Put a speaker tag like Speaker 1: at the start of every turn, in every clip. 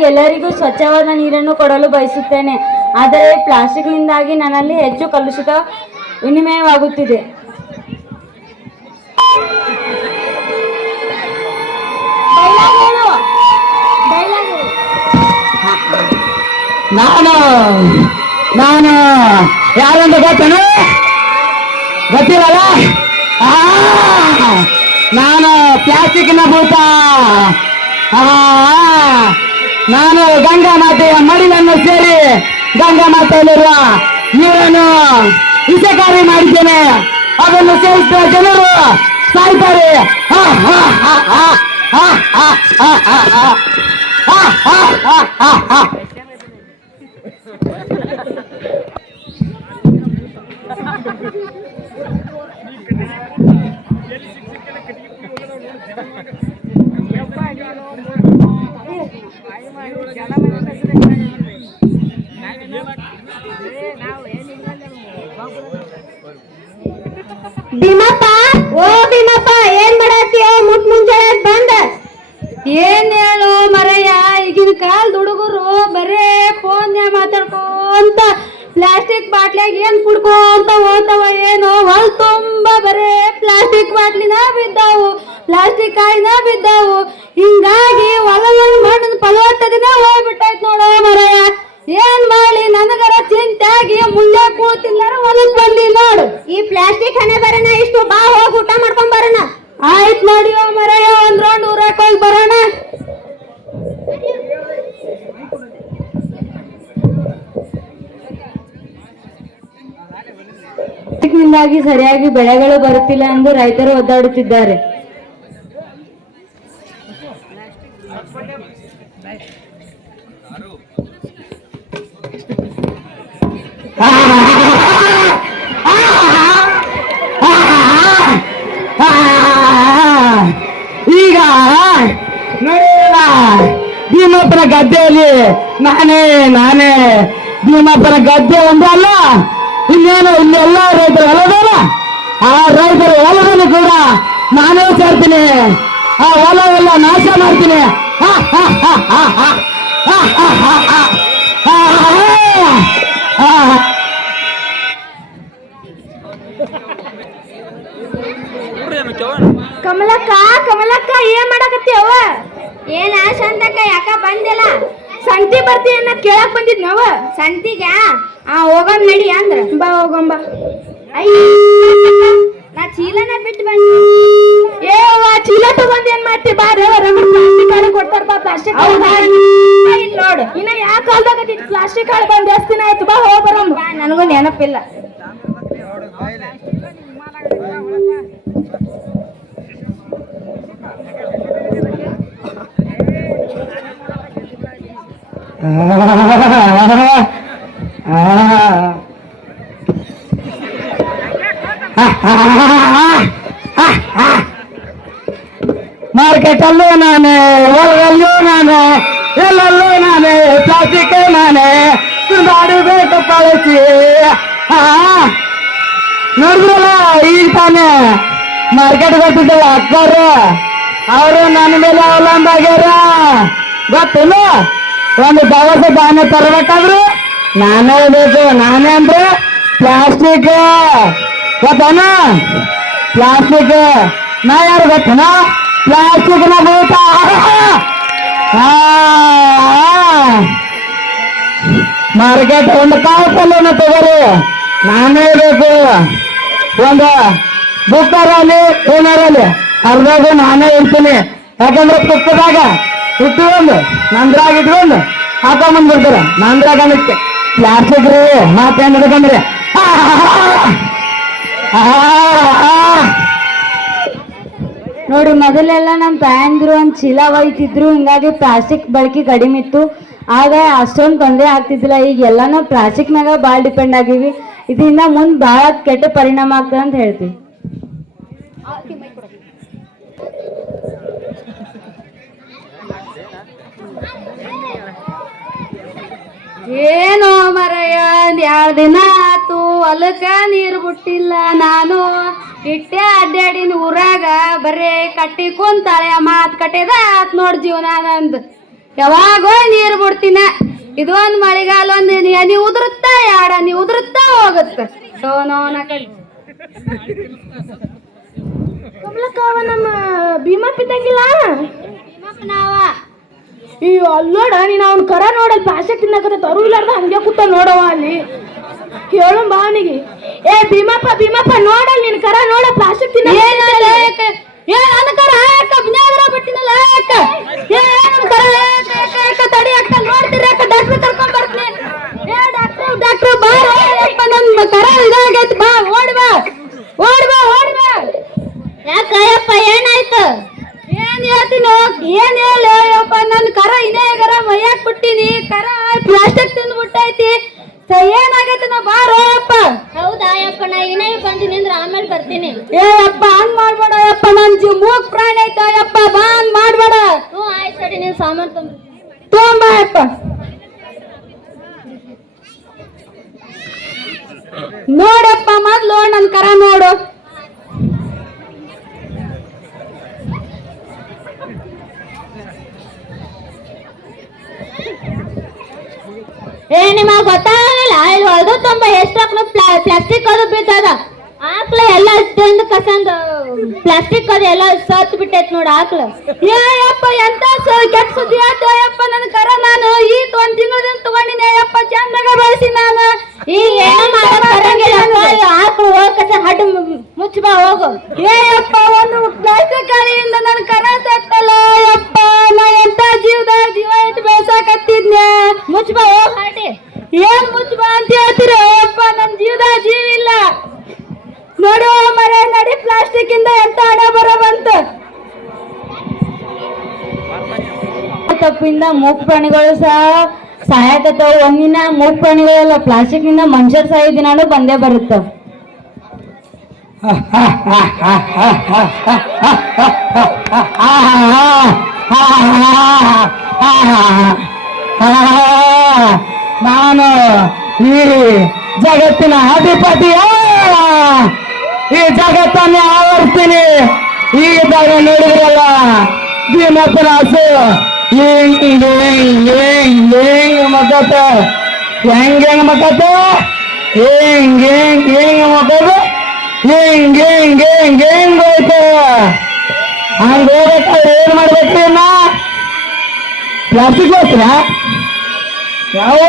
Speaker 1: ಎಲ್ಲರಿಗೂ ಸ್ವಚ್ಛವಾದ ನೀರನ್ನು ಕೊಡಲು ಬಯಸುತ್ತೇನೆ. ಆದರೆ ಪ್ಲಾಸ್ಟಿಕ್ನಿಂದಾಗಿ ನನ್ನಲ್ಲಿ ಹೆಚ್ಚು ಕಲುಷಿತ ವಿನಿಮಯವಾಗುತ್ತಿದೆ.
Speaker 2: ನಾನು ನಾನು ಯಾರಂತ ಗೊತ್ತೇನು? ಗೊತ್ತಿರಲ್ಲ? ನಾನು ಪ್ಲಾಸ್ಟಿಕ್ನ ಭೂತ. ಆ, ನಾನು ಗಂಗಾ ಮಾತೆಯ ಮಡಿಲನ್ನು ಸೇರಿ ಗಂಗಾ ಮಾತೆಯಲ್ಲಿರುವ ನೀರನ್ನು ವಿಷಕಾರಿ ಮಾಡಿದ್ದೇನೆ ಅದನ್ನು ಹಾ ಜನರು ಸಾಯ್ತಾರೆ ಹಾ ಆ,
Speaker 3: ಭೀಮಪ್ಪ ಏನ್ ಮಾಡತ್ತೀಯೋ? ಮುಟ್ ಮುಂಜಾನೆ ಬಂದ.
Speaker 1: ಏನ್ ಹೇಳು ಮರಯ್ಯ, ಈಗಿನ ಕಾಲದ ಹುಡುಗರು ಬರೇ ಫೋನ್ ಮಾತಾಡ್ಕೊಂತ ಪ್ಲಾಸ್ಟಿಕ್ ಬಾಟ್ಲಿಯಾಗ ಏನ್ ಕುಡ್ಕೊಂತ ಹೋಗ್ತಾವ ಏನೋ? ಹೊಲ್ ತುಂಬಾ ಬರೇ ಪ್ಲಾಸ್ಟಿಕ್ ಬಾಟ್ಲಿನ ಬಿದ್ದಾವು ಪ್ಲಾಸ್ಟಿಕ್ ಕಾಯಿನ ಬಿದ್ದಾವು. ಹಿಂಗಾಗಿ ಹೊಲ ಮಣ್ಣದ ಫಲವತ್ತದಿನ ಹೋಗ್ಬಿಟ್ಟೈತ್ ನೋಡೋ ಮರಯ್ಯ. ಏನ್ ಮಾಡಿ ನನಗರ ಚಿಂತೆ ಆಗಿ ಮುಂದೆ ಕೂತಿಲ್ಲಾರ ಹೊಲಕ್ ಬಂದಿ ನೋಡು.
Speaker 3: ಈ ಪ್ಲಾಸ್ಟಿಕ್ ಹಣೆ ಬರನ ಇಷ್ಟು ಬಾ ಮಾಡ್ಕೊಂಡ್ ಬರೋಣ.
Speaker 1: ಆಯ್ತು ನೋಡಿ ಮರಯ್ಯ, ಒಂದ್ ರೌಂಡ್ ಊರಾಕ್ ಹೋಗಿ ಬರೋಣ. ಪ್ಲಾಸ್ಟಿಕ್ನಿಂದಾಗಿ ಸರಿಯಾಗಿ ಬೆಳೆಗಳು ಬರುತ್ತಿಲ್ಲ ಎಂದು ರೈತರು ಒದ್ದಾಡುತ್ತಿದ್ದಾರೆ.
Speaker 2: ಈಗ ಭೀಮಪ್ಪನ ಗದ್ದೆಯಲ್ಲಿ ನಾನೇ ನಾನೇ. ಭೀಮಪ್ಪನ ಗದ್ದೆ ಒಂದು ಅಲ್ಲ ಇನ್ನೇನು ಇಲ್ಲೆಲ್ಲ ರೈತರು ಹೊಲದಲ್ಲ? ಆ ರೈತರು ಹೊಲದಲ್ಲಿ ಕೂಡ ನಾನೇ ಸೇರ್ತೀನಿ. ಆ ಹೊಲವೆಲ್ಲ ನಾಶ ಮಾಡ್ತೀನಿ. ಹಾ, ಹಾ, ಹಾ. ಹಾ,
Speaker 3: ಯಾಕ ಬಂದಿಲ್ಲ? ಸಂತಿ ಬರ್ತಿ ಅನ್ನ ಕೇಳಕ್ ಬಂದಿದ್ ನಾವ? ಸಂತಿಗ ಆ ಹೋಗಮ್ ನಡಿ ಅಂದ್ರ. ಬಾ ಹೋಗಂಬ ನಾ ಚೀಲನ ಬಿಟ್ಟು ಬಂದಿ. ಏ ಅವ್ವ ಚೀಲ ತಗೊಂಡ್ ಏನ್ ಮಾಡ್ತಿ? ಬಾ ಪ್ಲಾಸ್ಟಿಕ್ ಹಾಳು ಕೊಡ್ತಾರ ಬಾ ಪ್ಲಾಸ್ಟಿಕ್ ನೋಡು. ಇನ್ನ ಯಾವ ಕಾಲ್ದಾಗ ಪ್ಲಾಸ್ಟಿಕ್ ಹಾಳು ಬಂದ್ ಜಾಸ್ತಿನ ಆಯ್ತು? ಬಾ ಹೋಗ್ ಬರಂ ಬಾ ನನಗೂ ನೆನಪಿಲ್ಲ.
Speaker 2: ಮಾರ್ಕೆಟ್ ಅಲ್ಲೂ ನಾನೇ ಹೊಲದಲ್ಲೂ ನಾನೇ ಎಲ್ಲಲ್ಲೂ ನಾನೇ ಪ್ಲಾಸ್ಟಿಕ್ ನಾನೇ ಸುಧಾಡಬೇಕು ಕಳಿಸಿ ನೋಡಿದ್ರಲ್ಲ ಈಗ ತಾನೇ. ಮಾರ್ಕೆಟ್ ಗೊತ್ತಿದ್ದಲ್ಲ ಅಕ್ಕರು ಅವರು ನನ್ನ ಮೇಲೆ ಅವಲಂಬ ಆಗ್ಯಾರ. ಗೊತ್ತಿಲ್ಲ ಒಂದು ದವಸ ಧಾನ್ಯ ತರಬೇಕಾದ್ರು ನಾನೇ ಬೇಕು, ನಾನೇ ಅಂದ್ರೆ ಪ್ಲಾಸ್ಟಿಕ್. ಗೊತ್ತಾನ? ಪ್ಲಾಸ್ಟಿಕ್. ನಾ ಯಾರು ಗೊತ್ತನ? ಪ್ಲಾಸ್ಟಿಕ್ನ ಭೂತ. ಮಾರ್ಕೆಟ್ ಒಂದು ಪಲ್ಯನ ತಗೋರಿ. ನಾನೇ ಬೇಕು. ಒಂದು ಬುಕ್ಕರಲ್ಲಿ ಏನಾರಲ್ಲಿ ಅರ್ಧಾಗ ನಾನೇ ಇರ್ತೀನಿ. ಯಾಕಂದ್ರೆ ಪುಸ್ತಕದಾಗ ಇಟ್ಕೊಂಡು ನಂದ್ರಾಗ ಇಟ್ಕೊಂಡು ಹಾಕೊಂಬಂದ್ ಬಿಡ್ತಾರೆ. ನಂದ್ರಾಗ ಅನ್ನಕ್ಕೆ. ಪ್ಲಾಸ್ಟಿಕ್ ರೀ ಮಾತೇನ್ ಹಿಡ್ಕೊಂಡ್ರಿ.
Speaker 1: ನೋಡಿ, ಮೊದಲೆಲ್ಲ ನಮ್ಮ ತಾಯಂದ್ರು ಒಂದು ಚೀಲ ಒಯ್ತಿದ್ರು, ಹಿಂಗಾಗಿ ಪ್ಲಾಸ್ಟಿಕ್ ಬಳಕೆ ಕಡಿಮೆ ಇತ್ತು. ಆಗ ಅಷ್ಟೊಂದು ತೊಂದರೆ ಆಗ್ತಿದ್ದಿಲ್ಲ. ಈಗ ಎಲ್ಲಾನು ಪ್ಲಾಸ್ಟಿಕ್ ಮ್ಯಾಗ ಭಾಳ ಡಿಪೆಂಡ್ ಆಗಿವಿ. ಇದರಿಂದ ಮುಂದೆ ಭಾಳ ಕೆಟ್ಟ ಪರಿಣಾಮ ಆಗ್ತದೆ ಅಂತ ಹೇಳ್ತೀವಿ. ಏನೋ ಮರಯ ಎರಡು ಎರಡ್ ದಿನ ಆತು ಹೊಲಕ್ಕ ನೀರು ಬಿಟ್ಟಿಲ್ಲ ನಾನು. ಇಟ್ಟೆ ಅಡ್ಡಾಡಿನ ಊರಾಗ ಬರೇ ಕಟ್ಟಿ ಕುಂತಾಳೆ ಮಾತ್ ಕಟ್ಟಿದ ಆತ್ ನೋಡ್ ಜೀವನ ನಂದು ಯಾವಾಗೋ ನೀರು ಬಿಡ್ತೀನ. ಇದೊಂದ್ ಮಳೆಗಾಲ ಒಂದ್ ನೀ ಉದುರುತ್ತಾ ಯಾಡ ನೀ ಉದುರುತ್ತಾ ಹೋಗುತ್ತೆ. ಸೋನೋನ ಕಳಿ
Speaker 3: ಕಮಲಕ್ಕವ ನಮ್ಮ ಭೀಮಾ ಪಿತಂಗಿಲ್ಲ?
Speaker 1: ನಾವ
Speaker 3: ಅಯ್ಯೋ ಅಲ್ಲೋಡ ನೀನು ಅವ್ನ ಕರ ನೋಡಲ್ ಪಾಶೆ ತಿನ್ನಕತ್ತೆ ತರು ಇಲ್ಲಾರ್ದ ಹಂಗೆ ಕೂತ ನೋಡವ ಅಲ್ಲಿ. ಹೇಳು ಬಾವನಿಗೆ ಏ ಭೀಮಪ್ಪ ಭೀಮಪ್ಪ ನೋಡಲ್ ನಿನ್ ಕರ ನೋಡ ಪ್ಲಾಸ್ಟಿಕ್ ತಿನ್ನ?
Speaker 1: ಏ ನನ್ನ ಕರ ಯಾಕ ಬಿನ್ಯಾದ್ರ ಬಿಟ್ಟಿನಲ್ಲ ಯಾಕ ಏ ನನ್ನ ಕರ ಯಾಕ ತಡಿ ಅಕ್ಕ ನೋಡ್ತೀರಿ ಅಕ್ಕ ಡಾಕ್ಟರ್ ಕರ್ಕೊಂಡ್ ಬರ್ತೀನಿ. ಏ ಡಾಕ್ಟರ್ ಡಾಕ್ಟರ್ ಬಾ ಯಪ್ಪ ನನ್ನ ಕರ ಇದಾಗೈತಿ ಬಾ ಓಡಿ ಬಾ. ಓಡಿ ಬಾ ಓಡಿ ಬಾ. ಯಾಕ ಯಪ್ಪ ಏನಾಯ್ತು? ಏನ್ ಹೇಳ್ತೀನಿ ಏನ್ ಹೇಳ ನನ್ನ ಕರ ಇನೇ ಕರ ಮೈಯಾಕ್ ಬಿಟ್ಟಿನಿ. ಕರ ಪ್ಲಾಸ್ಟಿಕ್ ತಿಂದು ಬಿಟ್ಟೈತಿ. ಏನಾಗೈತಿ ನಾ ಬಾರೋ ಯಪ್ಪ
Speaker 4: ಹೌದಾ ಯಪ್ಪ ನಾ ಇನ್ನೇ ಬಂದಿನಿ ಅಂದ್ರೆ ಆಮೇಲೆ ಬರ್ತೀನಿ.
Speaker 1: ಏ ಯಪ್ಪ ಹಂಗ್ ಮಾಡ್ಬೇಡ ಯಪ್ಪ ನನ್ ಜೀವ ಮೂಕ್ ಪ್ರಾಣಿ ಐತ ಯಪ್ಪ ಬಾ ಹಂಗ್ ಮಾಡ್ಬೇಡ.
Speaker 4: ಹ್ಞೂ ಆಯ್ತು ಸರಿ ನೀನು ಸಾಮಾನು ತುಂಬ
Speaker 1: ತೊಂಬ ಯಪ್ಪ ನೋಡಪ್ಪ ಮೊದ್ಲು ನನ್ ಕರ ನೋಡು
Speaker 4: ಏ ನಿಮಗೆ ಗೊತ್ತಾಗಲ್ಲ ಇಲ್ಲಿ ಹೊಲ್ದು ತುಂಬ ಎಷ್ಟು ಹಾಕ್ಲು? ಪ್ಲಾಸ್ಟಿಕ್ ಅದು ಬಿದ್ದದ. ಆಕ್ಳ ಎಲ್ಲ ತಿಂದು ಕಸಂದು. ಪ್ಲಾಸ್ಟಿಕ್ ಅದು ಎಲ್ಲ ಸತ್ ಬಿಟ್ಟೈತ್ ನೋಡು ಆಕ್ಳ
Speaker 1: ಏ ಯಪ್ಪ ಎಂತ ಕೆಟ್ಟ ಸುದ್ದಿ ಆಯ್ತು ಯಪ್ಪ ನನ್ ಕರ ನಾನು. ಈ ಒಂದ್ ತಿಂಗಳದಿಂದ ತಗೊಂಡಿನಿ ಯಪ್ಪ ಚಂದಾಗ ಬೆಳೆಸಿ ನಾನು.
Speaker 4: ಈ ಏನು ಆಕ್ಳು ಹೋಗ್ ಕಸ ಹಡ್ ಮುಚ್ಚ ಬಾ ಹೋಗು.
Speaker 1: ಏಯಪ್ಪ ಯಪ್ಪ ಒಂದು ಪ್ಲಾಸ್ಟಿಕ್ ಗಾಳಿಯಿಂದ ನನ್ ಕರ ಸತ್ತಲ್ಲ ಯಪ್ಪ ನಾ ಎಂತ ಜೀವದ ಜೀವ ಇಟ್ಟು ಬೆಳ್ಸಾಕತ್ತಿದ್ನೆ
Speaker 4: ಮುಚ್ಚ ಬಾ ಹೋಗ್
Speaker 1: ಏನ್ ಮುಚ್ಚ ಅಂತ ಹೇಳ್ತೀರ? ಅಪ್ಪ ನನ್ ಜೀವದ ಜೀವ ಇಲ್ಲ. ನೋಡು ಮರ ನಡಿ ಪ್ಲಾಸ್ಟಿಕ್ ಇಂದ ಎಂತ ಹಣ ಬರ ಬಂತು.
Speaker 4: ತಪ್ಪಿಂದ ಮೂಕ್ ಪ್ರಾಣಿಗಳು ಸಹ ಸಾಯಕತ್ತಾವ ಒಂದಿನ ಮೂಕ್ ಪ್ರಾಣಿಗಳೆಲ್ಲ ಪ್ಲಾಸ್ಟಿಕ್ನಿಂದ ಮನುಷ್ಯರ್ ಸಹ ದಿನಾನು ಬಂದೇ ಬರುತ್ತೆ.
Speaker 2: ನಾನು ಈ ಜಗತ್ತಿನ ಅಧಿಪತಿಯ? ಈ ಜಗತ್ತನ್ನೇ ಆವರ್ತೀನಿ ಈ ನೋಡಿದ್ರಲ್ಲ ಭೀಮಪ್ಪನ ಹಸು ಹಿಂಗ್ ಹಿಂಗ್ ಹಿಂಗ್ ಹಿಂಗ್ ಮಗತ. ಹೆಂಗ್ ಹೆಂಗ್ ಹೆಂಗ ಹಿಂಗ್ ಹೆಂಗ ಹೆಂಗ ಮಕ್ಕದು ಹಿಂಗ್ ಹಿಂಗ್ ಹಿಂಗ್ ಹಿಂಗ್ ಹೋಯ್ತು ಹಂಗ ಹೋಗ್ಬೇಕಾದ್ರೆ ಏನ್ ಮಾಡ್ಬೇಕ್ರಿ ಇನ್ನ ಪ್ಲಾಸ್ಟಿಕ್ ಹೋಗ್ತೀರಾ ಯಾವ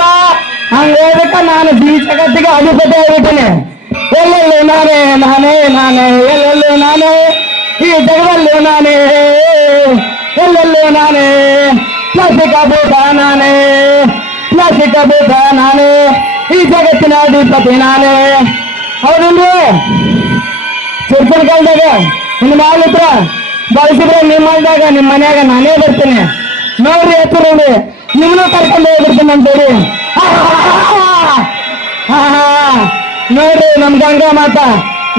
Speaker 2: ಹಂಗ ಹೇಳ್ಬೇಕ ನಾನು ಈ ಜಗತ್ತಿಗೆ ಅಧಿಪತಿ ಆಗ್ಬಿಟ್ಟಿನಿ ಎಲ್ಲೆಲ್ಲೂ ನಾನೇ ನಾನೇ ನಾನೇ ಎಲ್ಲೆಲ್ಲೂ ನಾನೇ ಈ ಜಗದಲ್ಲೂ ನಾನೇ ಎಲ್ಲೆಲ್ಲೂ ನಾನೇ ಪ್ಲಾಸ್ಟಿಕ್ ಅಭೂತ ನಾನೇ ಪ್ಲಾಸ್ಟಿಕ್ ಅಭೂತ ನಾನೇ ಈ ಜಗತ್ತಿನ ಅಧಿಪತಿ ನಾನೇ ಹೌದಿಲ್ರಿ ಚಿರ್ಚಿನ ಕಾಲದಾಗ ನಿಮ್ಮ ಮಾಲ್ ಹತ್ರ ಬಳಸಿದ್ರೆ ನಿಮ್ಮ ಹೊಲ್ದಾಗ ನಿಮ್ಮ ಮನ್ಯಾಗ ನಾನೇ ಬರ್ತೀನಿ ನೋಡ್ರಿ ಎತ್ತು ನೋಡಿ ನಿಮ್ಮನ್ನು ಕರ್ಕೊಂಡು ಹೋಗ್ಬಿಡ್ತೀನಿ ಅಂತೇಳಿ ನೋಡ್ರಿ ನಮ್ ಗಂಗಾ ಮಾತಾ.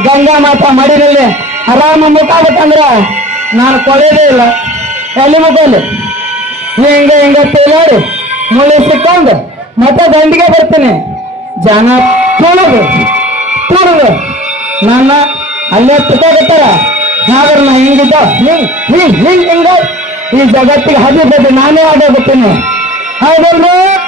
Speaker 2: ಗಂಗಾ ಮಾತಾ ಮಡಿನಲ್ಲಿ ಆರಾಮ ಮುಟ್ಟಾಗತ್ತಂದ್ರ ನಾನು ಕೊಡೋದೇ ಇಲ್ಲ. ಎಲ್ಲಿ ಮುಟ್ಟಲ್ಲಿ ಹಿಂಗ ಹಿಂಗ ತೇಲಾಡಿ ಮುಳ್ಳಿ ಸಿಕ್ಕೊಂಡು ಮತ್ತೆ ದಂಡಿಗೆ ಬರ್ತೀನಿ. ಜನ ತುಳಿದು ತುಳಿದು ನನ್ನ ಅಲ್ಲೇ ತಿಕ್ಕಾಗತ್ತಾರ ಆದ್ರೆ ನಾ ಹಿಂಗಿದ್ದ. ಹಿಂಗ್ ಹಿಂಗ್ ಹಿಂಗ್, ಹಿಂಗ. ಈ ಜಗತ್ತಿಗೆ ಹದಿಬದ್ದು ನಾನೇ ಆಗೋಗುತ್ತೇನೆ Heidelberg.